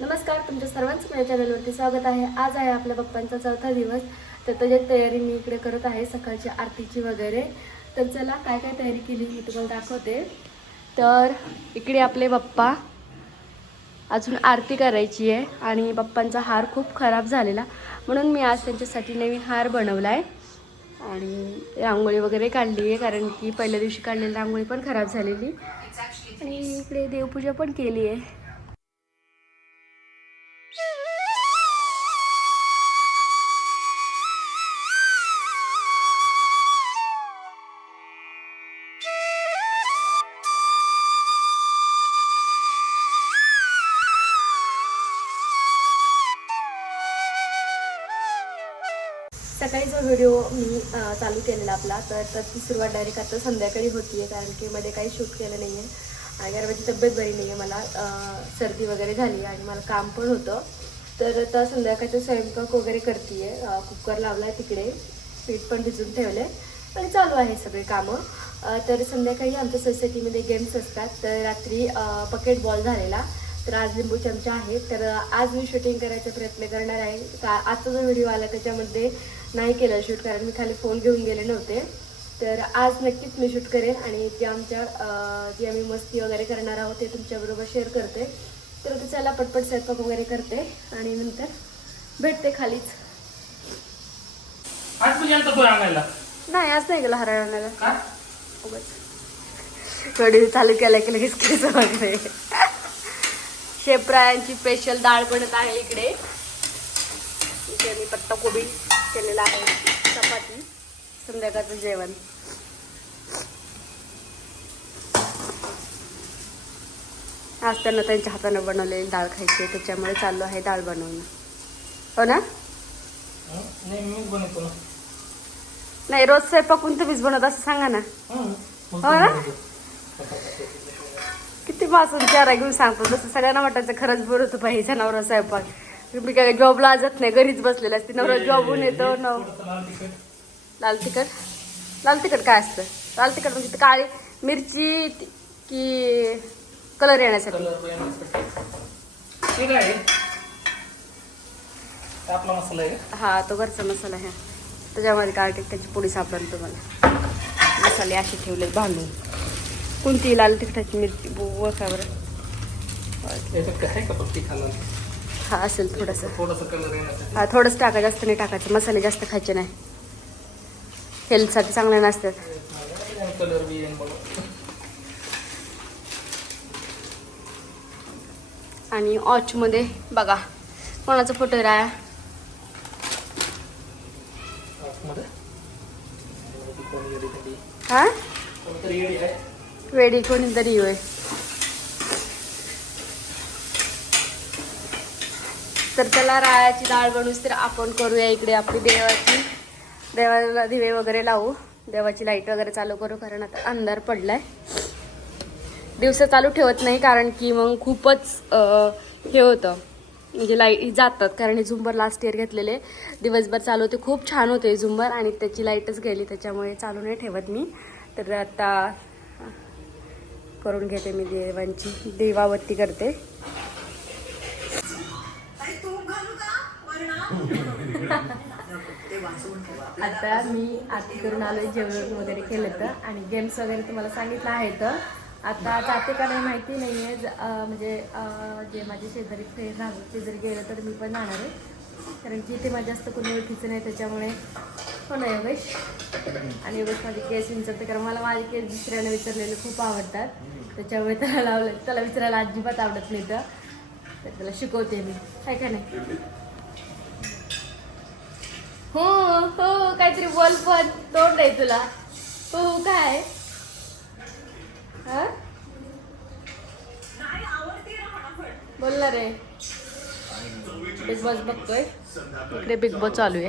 नमस्कार तुमच्या सर्वांचं माझ्या चॅनलवरती स्वागत आहे. आज आहे आपल्या बाप्पांचा चौथा दिवस. तर त्याच्यात तयारी मी इकडे करत आहे सकाळची आरतीची वगैरे. तर चला काय काय तयारी केली मी तुम्हाला दाखवते. तर इकडे आपले बाप्पा. अजून आरती करायची आहे आणि बाप्पांचा हार खूप खराब झालेला. म्हणून मी आज त्यांच्यासाठी नवीन हार बनवला आहे आणि रांगोळी वगैरे काढली आहे कारण की पहिल्या दिवशी काढलेली रांगोळी पण खराब झालेली. आणि इकडे देवपूजा पण केली आहे. सकाळी जो व्हिडिओ मी चालू केलेला आपला तर त्याची सुरुवात डायरेक्ट आता संध्याकाळी होती आहे कारण की मध्ये काही शूट केलं नाही आहे आणि कारण माझी तब्येत बरी नाही आहे मला सर्दी वगैरे झाली आणि मला काम पण होतं. तर आता संध्याकाळचा स्वयंपाक वगैरे करते आहे कुकर लावला आहे तिकडे पीठ पण भिजून ठेवलं आहे आणि चालू आहे सगळे कामं. तर संध्याकाळी आमच्या सोसायटीमध्ये गेम्स असतात. तर रात्री पकेट बॉल झालेला. तर आज लिंबू चमचा आहे तर आज मी शूटिंग करायचा प्रयत्न करणार आहे. का आजचा जो व्हिडिओ आला त्याच्यामध्ये नाही केलं शूट कारण मी खाली फोन घेऊन गेले नव्हते. तर आज नक्कीच मी शूट करेन आणि जे आमच्या जी आम्ही मस्ती वगैरे करणार आहोत ते तुमच्याबरोबर शेअर करते. तर आता चला पटपट स्वयंपाक वगैरे करते आणि नंतर भेटते खालीच. आज तो आणायला? नाही आज नाही गेलो का? व्हिडिओ चालू केला की लगेच केस वगैरे. शेपरायांची स्पेशल डाळ बनत आहे इकडे. इथे मी पत्ता कोबी केलेला आहे. चपाती. संध्याकाळचं जेवण. आज त्यांना त्यांच्या हातानं बनवलेली डाळ खायची आहे, त्याच्यामुळे चालू आहे डाळ बनवणं हो ना? नाही रोज स्वयंपाकून तुम्हीच बनवत असं सांगा ना. हं. हो ना? किती मासून चारा घेऊन सांगतो जसं सगळ्यांना वाटायचं खरंच बरं होतं पाहिजे नवरा स्वयंपाक मी काय जॉबला जात नाही घरीच बसलेला असते नवरा जॉबहून येतो न थोडंसं लाल तिखट. लाल तिखट काय असतं लाल तिखट म्हणजे ते काळी मिरची की कलर येण्यासाठी. हे काय आहे? हे आपला मसाला आहे का? हा तो घरचा मसाला आहे त्याच्यामध्ये काळ तिखटाची पोळी सापडेल तुम्हाला मसाले असे ठेवले बांधून कोणती लाल तिखटाची मिरची? ओळखा बरं हा असेल थोडंसं. थोडंसं हा थोडंच टाका जास्त नाही टाकायचं. मसाले जास्त खायचे नाही. हेल्थसाठी चांगले नसतात. बघा आणि ऑचमध्ये बघा कोणाचा फोटो राहा तेडी. हा? कोणतरी येडी आहे वेडी तर त्याला राळाची डाळ बनवूस तर आपण करूया इकडे आपली देवाची देवाला दिवे वगैरे लावू. देवाची लाइट वगैरे चालू करू कारण आता अंधार पडलाय. दिवस चालू ठेवत नाही कारण की मग खूपच हे होतं. म्हणजे लाइट जातात कारण हे झुंबर लास्ट इयर घेतलेले. दिवसभर चालू होते खूप छान होते झुंबर आणि त्याची लाईटच गेली त्याच्यामुळे चालू नाही ठेवत मी. तर आता करून घेते मी देवांची देवावत्ती करते. आता मी आरती करून आलोय जेवण वगैरे केलं तर. आणि गेम्स वगैरे तुम्हाला सांगितलं आहे तर. आता जाते का नाही माहिती नाही आहे म्हणजे जे माझे शेजारी फ्रेंड राहतात ते जर गेलं तर मी पण जाणार आहे. कारण इथे माझ्या जास्त कोणी ओळखीचं नाही त्याच्यामुळे हो ना योगेश? आणि योगेश माझे केस विचारते कारण मला माझे केस दुसऱ्याने विचारलेले खूप आवडतात. त्याच्यामुळे त्याला लावलं त्याला विचारायला अजिबात आवडत नाही तर. त्याला शिकवते मी. काय का नाही? हो हो काहीतरी बोल पण. तोंड आहे तुला. हो काय? हा? बोल ना रे. बिग बॉस बघतोय. इकडे बिग बॉस चालू आहे.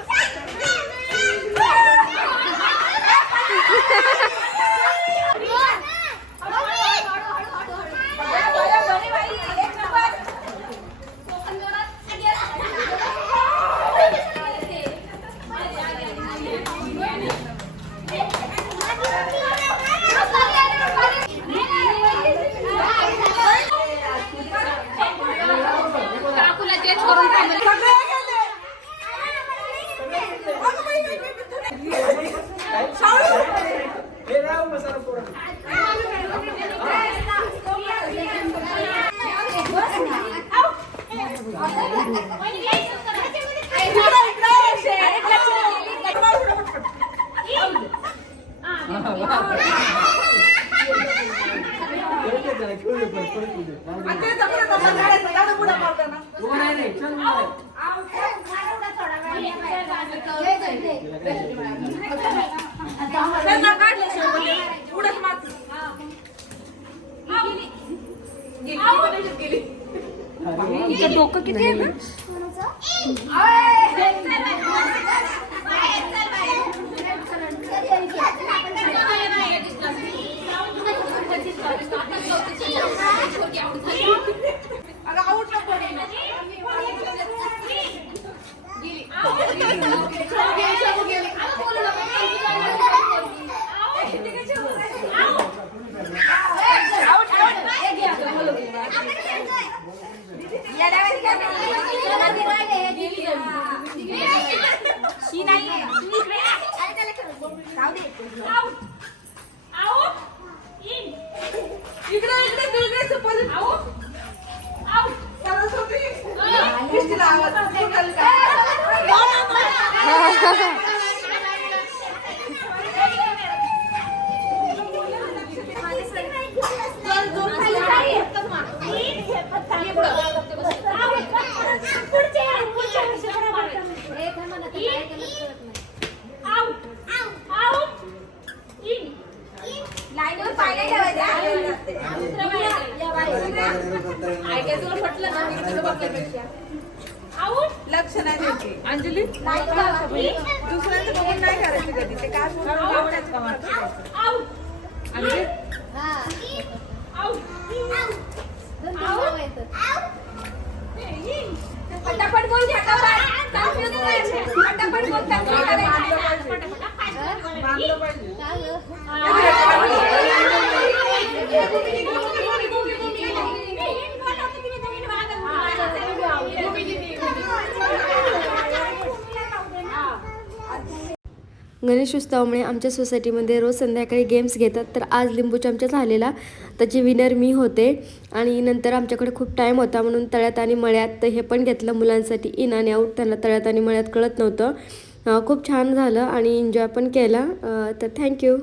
डोकं किती आहे ना? Ah, लक्ष नाही द्यायचे अंजली? दुसऱ्यांचं बघून नाही करायचं कधी. ते काय बोलतात एवढ्याच कामात करायचं. अंजली पटापट बोल कन्फ्युज करायचे पटापट बोल कन्फ्युज करायचे मानलं पाहिजे गणेश उत्सवामुळे आमच्या सोसायटीमध्ये रोज संध्याकाळी गेम्स घेतात. तर आज लिंबू चमचा झालेला. त्याची विनर मी होते. आणि नंतर आमच्याकडे खूप टाईम होता. म्हणून तळ्यात आणि मळ्यात तर हे पण घेतलं मुलांसाठी. इन आणि आऊट त्यांना तळ्यात आणि मळ्यात कळत नव्हतं. खूप छान झालं आणि एन्जॉय पण केला. तर थँक्यू